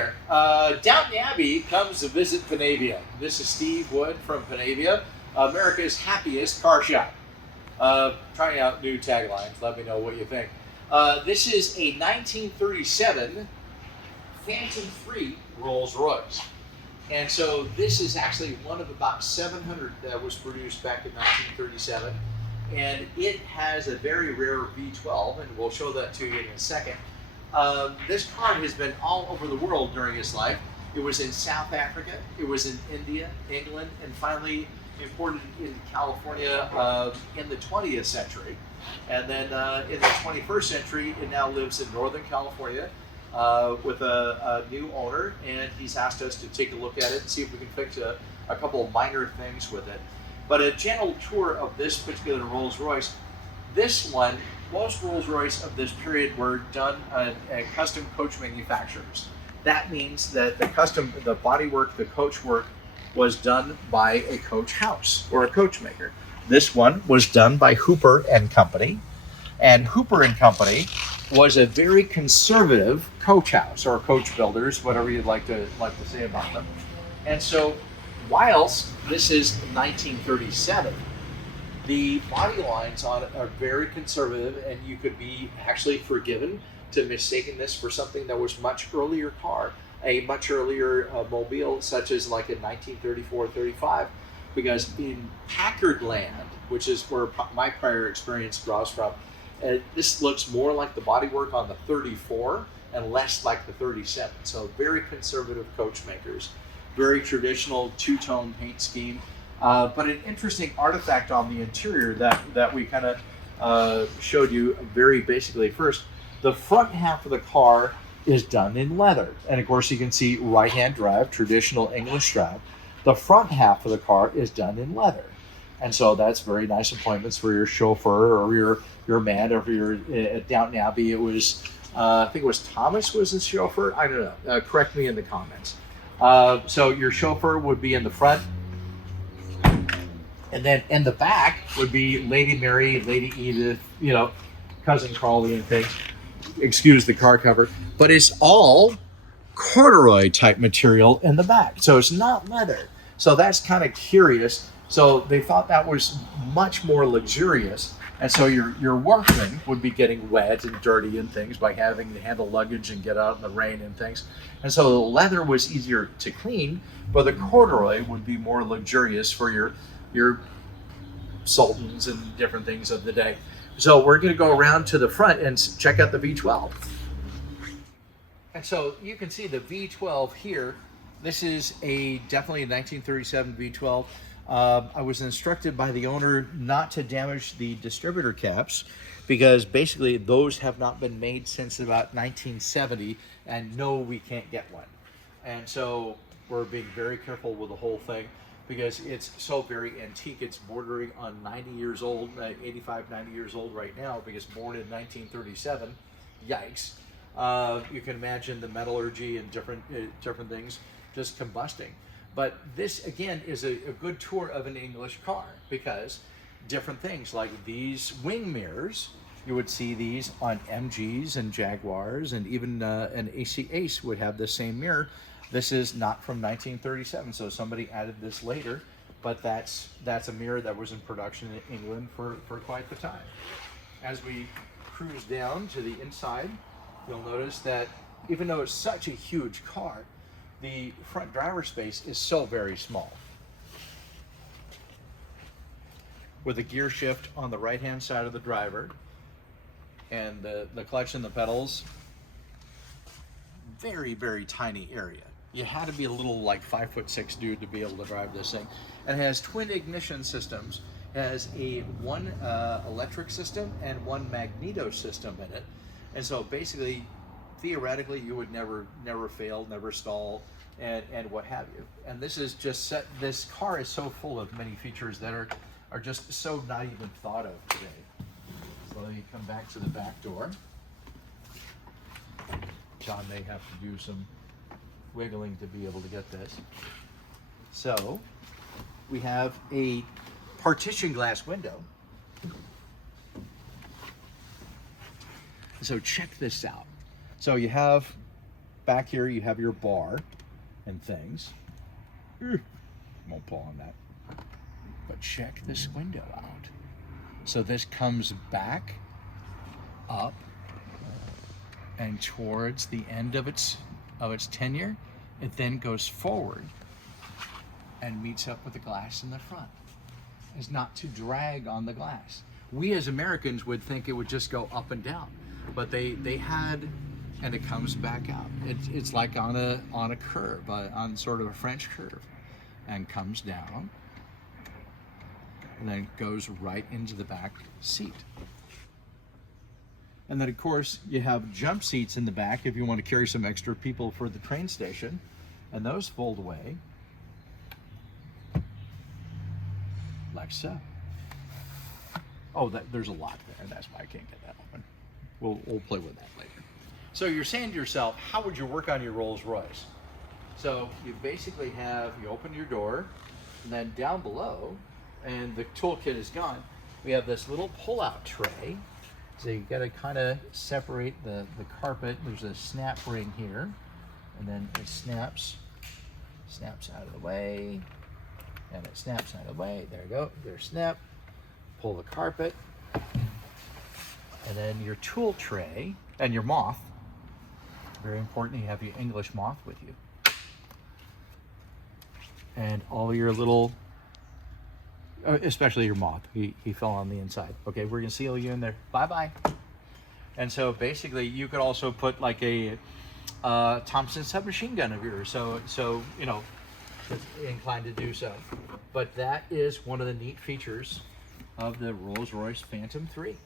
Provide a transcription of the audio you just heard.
there. Downton Abbey comes to visit Panavia. This is Steve Wood from Panavia, America's happiest car shop. Trying out new taglines. Let me know what you think. This is a 1937 Phantom III Rolls Royce. And so this is actually one of about 700 that was produced back in 1937. And it has a very rare V12, and we'll show that to you in a second. This car has been all over the world during its life. It was in South Africa, it was in India, England, and finally imported in California in the 20th century. And then in the 21st century, it now lives in Northern California with a new owner, and he's asked us to take a look at it and see if we can fix a couple of minor things with it. But a general tour of this particular Rolls Royce, this one, most Rolls Royce of this period were done at custom coach manufacturers. That means that the bodywork, the coach work was done by a coach house or a coach maker. This one was done by Hooper and Company. And Hooper and Company was a very conservative coach house or coach builders, whatever you'd like to say about them. And so whilst this is 1937, the body lines on it are very conservative, and you could be actually forgiven to mistaking this for something that was much earlier car, a much earlier mobile, such as like in 1934-35, because in Packard land, which is where my prior experience draws from, this looks more like the bodywork on the 34 and less like the 37. So very conservative coach makers, very traditional two-tone paint scheme. But an interesting artifact on the interior that we kind of showed you very basically. First, the front half of the car is done in leather. And of course you can see right-hand drive, traditional English drive. The front half of the car is done in leather. And so that's very nice appointments for your chauffeur or your man. Or if you're at Downton Abbey, it was, I think it was Thomas was the chauffeur. I don't know. Correct me in the comments. So your chauffeur would be in the front. And then in the back would be Lady Mary, Lady Edith, Cousin Crawley and things. Excuse the car cover. But it's all corduroy type material in the back. So it's not leather. So that's kind of curious. So they thought that was much more luxurious. And so your workman would be getting wet and dirty and things by having to handle luggage and get out in the rain and things. And so the leather was easier to clean, but the corduroy would be more luxurious for your sultans and different things of the day. So we're going to go around to the front and check out the V12. And so you can see the V12 here. This is definitely a 1937 V12. I was instructed by the owner not to damage the distributor caps because basically those have not been made since about 1970, and no, we can't get one. And so we're being very careful with the whole thing because it's so very antique. It's bordering on 90 years old, 85, 90 years old right now, because born in 1937. Yikes. You can imagine the metallurgy and different things just combusting. But this, again, is a good tour of an English car because different things like these wing mirrors, you would see these on MGs and Jaguars, and even an AC Ace would have the same mirror. This is not from 1937, so somebody added this later, but that's a mirror that was in production in England for quite the time. As we cruise down to the inside, you'll notice that even though it's such a huge car, the front driver space is so very small. With a gear shift on the right-hand side of the driver, and the clutch and the pedals, very, very tiny area. You had to be a little like 5'6" dude to be able to drive this thing. And it has twin ignition systems. It has one electric system and one magneto system in it. And so basically, theoretically, you would never fail, never stall, and what have you. And this is just this car is so full of many features that are just so not even thought of today. So let me come back to the back door. John may have to do some wiggling to be able to get this. So we have a partition glass window. So check this out. So you have back here you have your bar and things. Won't pull on that. But check this window out. So this comes back up and towards the end of its tenure, it then goes forward and meets up with the glass in the front. It's not to drag on the glass. We as Americans would think it would just go up and down, but they had, and it comes back out. It's like on a curve, on sort of a French curve, and comes down, and then goes right into the back seat. And then of course you have jump seats in the back if you want to carry some extra people for the train station, and those fold away like so. Oh, there's a lot there, that's why I can't get that open. We'll play with that later. So you're saying to yourself, how would you work on your Rolls Royce? So you basically you open your door, and then down below, and the toolkit is gone, we have this little pull-out tray. So you got to kind of separate the carpet. There's a snap ring here, and then it snaps out of the way, and it snaps out of the way. There you go. There's snap. Pull the carpet, and then your tool tray and your moth. Very important, you have your English moth with you, and all your little, especially your moth. He fell on the inside. Okay, we're gonna seal you in there. Bye bye. And so basically, you could also put like a Thompson submachine gun of yours. So you know, inclined to do so. But that is one of the neat features of the Rolls Royce Phantom III.